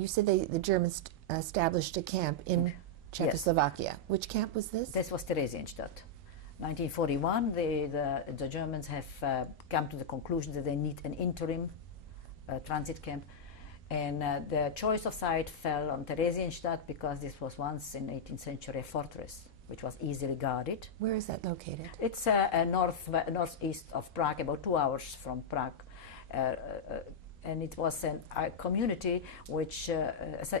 you said the Germans established a camp in Czechoslovakia. Yes. Which camp was this? This was Theresienstadt. 1941, the Germans have come to the conclusion that they need an interim transit camp. And the choice of site fell on Theresienstadt because this was once in 18th century a fortress, which was easily guarded. Where is that located? It's northeast of Prague, about 2 hours from Prague. And it was a community which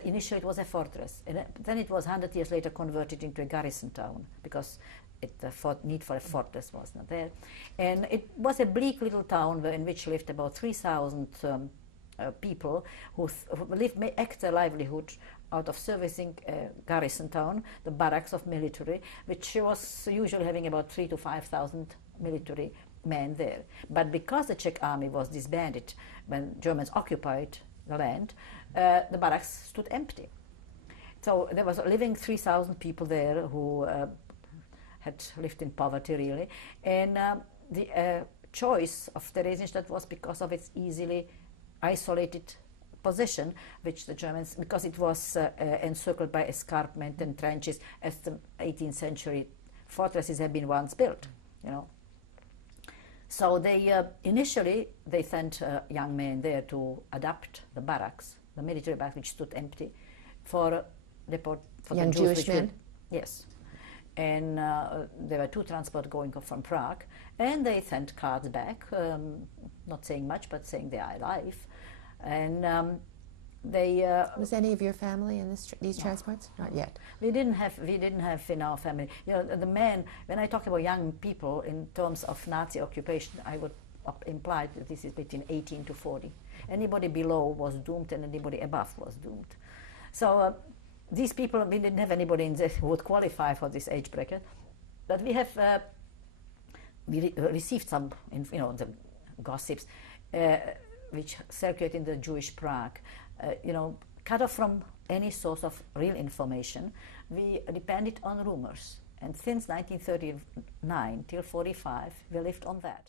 initially it was a fortress. And then it was 100 years later converted into a garrison town because the need for a fortress was not there. And it was a bleak little town in which lived about 3,000 people who make their livelihood out of servicing a garrison town, the barracks of military, which was usually having about 3,000 to 5,000 military men there. But because the Czech army was disbanded when Germans occupied the land, the barracks stood empty. So there was living 3,000 people there who had lived in poverty really, and the choice of Theresienstadt was because of its easily isolated position, which the Germans, because it was encircled by escarpment and trenches, as the 18th century fortresses had been once built, you know. So they initially they sent young men there to adapt the barracks, the military barracks, which stood empty, for young the Jewish men. Yes. And there were 2 transports going from Prague, and they sent cards back, not saying much, but saying they are alive. And they was any of your family in these transports? Not yet. We didn't have in our family. You know, the men. When I talk about young people in terms of Nazi occupation, I would imply that this is between 18 to 40. Anybody below was doomed, and anybody above was doomed. So. These people, we didn't have anybody in this who would qualify for this age bracket, but we have received some, the gossips which circulate in the Jewish Prague, cut off from any source of real information. We depended on rumors, and since 1939 till 45, we lived on that.